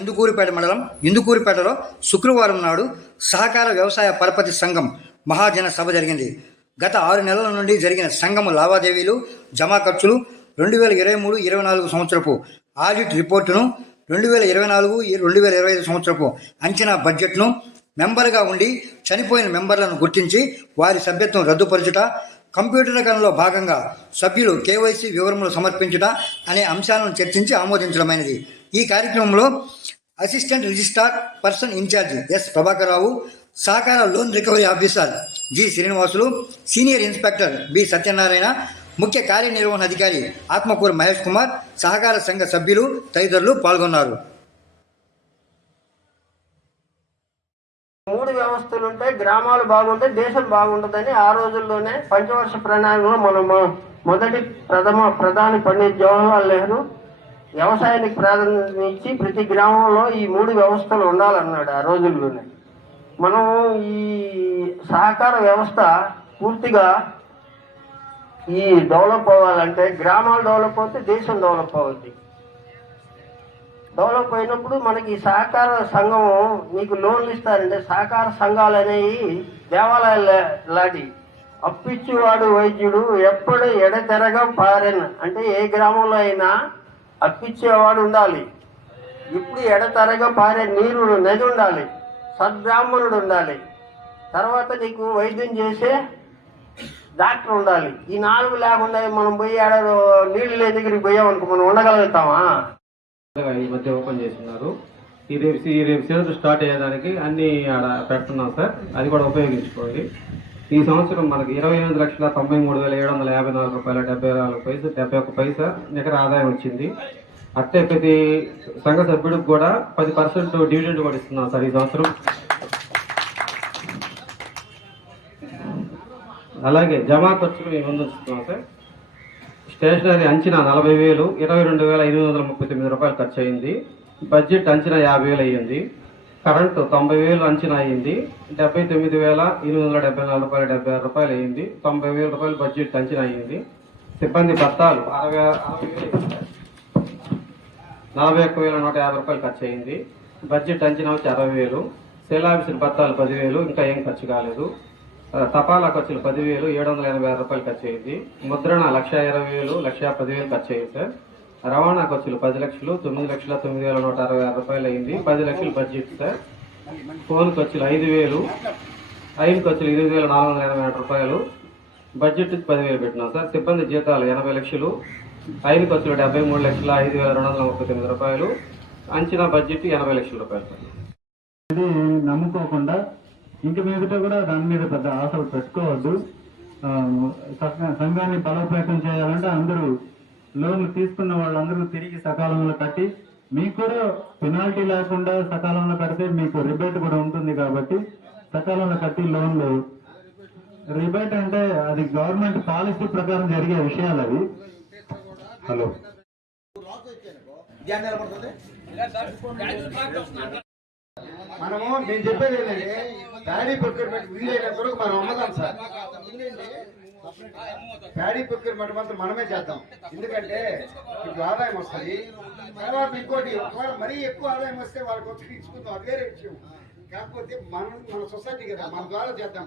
ఇందుకూరిపేట మండలం ఇందుకూరిపేటలో శుక్రవారం నాడు సహకార వ్యవసాయ పరపతి సంఘం మహాజన సభ జరిగింది. గత 6 నెలల నుండి జరిగిన సంఘము లావాదేవీలు, జమా ఖర్చులు, 2023-24 సంవత్సరపు ఆడిట్ రిపోర్టును, 2024-2025 సంవత్సరపు అంచనా బడ్జెట్ను, మెంబర్గా ఉండి చనిపోయిన మెంబర్లను గుర్తించి వారి సభ్యత్వం రద్దుపరచుట, కంప్యూటరీకరణలో భాగంగా సభ్యులు కేవైసీ వివరములు సమర్పించుట అనే అంశాలను చర్చించి ఆమోదించడమైనది. ఈ కార్యక్రమంలో assistant registrar person in charge S Prabhakar Rao, సహకార loan recovery officer G Srinivasulu, senior inspector B Satyanarayana, ముఖ్య కార్యనిర్వహణాధికారి ఆత్మకూరు మహేష్ కుమార్, సహకార సంఘ సభ్యులు తదితరులు పాల్గొన్నారు. 3 వ్యవస్థలు ఉంటాయి. గ్రామాలు బాగుంటాయి, దేశం బాగుంటుందని ఆ రోజుల్లోనే పంచవర్ష ప్రణాళికలో మనం మొదటి ప్రధాని పండిత్ జవహర్లాల్ నెహ్రూ వ్యవసాయానికి ప్రాధాన్యత ఇచ్చి ప్రతి గ్రామంలో ఈ 3 వ్యవస్థలు ఉండాలన్నాడు ఆ రోజుల్లోనే. మనం ఈ సహకార వ్యవస్థ పూర్తిగా ఈ డెవలప్ అవ్వాలంటే గ్రామాలు డెవలప్ అవుతే దేశం డెవలప్ అవుద్ది. డెవలప్ అయినప్పుడు మనకి సహకార సంఘం మీకు లోన్లు ఇస్తారంటే సహకార సంఘాలు అనేవి దేవాలయాలు లాంటి అప్పిచ్చేవాడు వైద్యుడు ఎప్పుడు ఎడతెరగా పారెన్ అంటే ఏ గ్రామంలో అయినా అప్పిచ్చేవాడు ఉండాలి, ఇప్పుడు ఎడతెరగా పారే నీరు నది ఉండాలి, సద్బ్రాహ్మణుడు ఉండాలి, తర్వాత నీకు వైద్యం చేసే డాక్టర్ ఉండాలి. ఈ 4 లేకుండా మనం పోయి నీళ్ళు లేని దగ్గరికి పోయామనుకో మనం ఉండగలుగుతామా? ఈ మధ్య ఓపెన్ చేస్తున్నారు. ఈ రేపు సీజన్ స్టార్ట్ అయ్యేదానికి అన్ని ఆడ పెడుతున్నాం సార్, అది కూడా ఉపయోగించుకోండి. ఈ సంవత్సరం మనకి 28,93,754 రూపాయల 71 పైసా నికర ఆదాయం వచ్చింది. అట్టే ప్రతి సంఘ సభ్యుడికి కూడా 10% డివిడెండ్ కూడా ఇస్తున్నాం సార్ ఈ సంవత్సరం. అలాగే జమా ఖర్చులు మేము ముందుస్తున్నాం సార్. స్టేషనరీ అంచనా 40,000, 22,539 రూపాయలు ఖర్చు అయింది. బడ్జెట్ అంచనా 50,000 అయ్యింది. కరెంటు 90,000 అంచనా అయ్యింది. 79,874 రూపాయలు 76 రూపాయలు అయ్యింది. 90,000 రూపాయలు బడ్జెట్ అంచనా అయ్యింది. సిబ్బంది భత్తాలు 41,150 రూపాయలు ఖర్చు అయింది. బడ్జెట్ అంచనా వచ్చి 60,000. సేల్ ఆఫీసర్ భత్తాలు 10,000, ఇంకా ఏం ఖర్చు కాలేదు. తపాలా ఖర్చులు 10,786 రూపాయలు ఖర్చు అయింది. ముద్రణ 1,20,000, 1,10,000 ఖర్చు అయింది సార్. రవాణా ఖర్చులు 10 లక్షలు, 9,09,166 రూపాయలు అయింది. 10 లక్షలు బడ్జెట్ సార్. ఫోన్ ఖర్చులు 5,000, ఐన్ ఖర్చులు 8,487 రూపాయలు, బడ్జెట్ 10,000 పెట్టినాం సార్. సిబ్బంది జీతాలు 80 లక్షలు, ఐన్ ఖర్చులు 73,05,239 రూపాయలు, అంచనా బడ్జెట్ 80 లక్షల రూపాయలు సార్. ఇది నమ్ముకోకుండా ఇంక మీదట కూడా దాని మీద పెద్ద ఆశలు పెట్టుకోవద్దు. సంఘాన్ని బలోపేతం చేయాలంటే అందరూ లోన్లు తీసుకున్న వాళ్ళందరూ తిరిగి సకాలంలో కట్టి, మీకు కూడా పెనాల్టీ లేకుండా సకాలంలో కడితే మీకు రిబేట్ కూడా ఉంటుంది. కాబట్టి సకాలంలో కట్టి లోన్లు, రిబేట్ అంటే అది గవర్నమెంట్ పాలసీ ప్రకారం జరిగే విషయాలు అవి. హలో, మనము నేను చెప్పేది ఏంటంటే ప్యాడీ ప్రొక్యూర్మెంట్ వీలైనప్పుడు మనం అమ్మదాం సార్. ప్యాడీ ప్రొక్యూర్మెంట్ మాత్రం మనమే చేద్దాం, ఎందుకంటే ఇప్పుడు ఆదాయం వస్తుంది. తర్వాత ఇంకోటి ఒకవేళ మరీ ఎక్కువ ఆదాయం వస్తే వాళ్ళకి వచ్చి ఇచ్చుకుందాం, అది వేరే విషయం. కాకపోతే మన సొసైటీ కదా, మన ద్వారా చేద్దాం.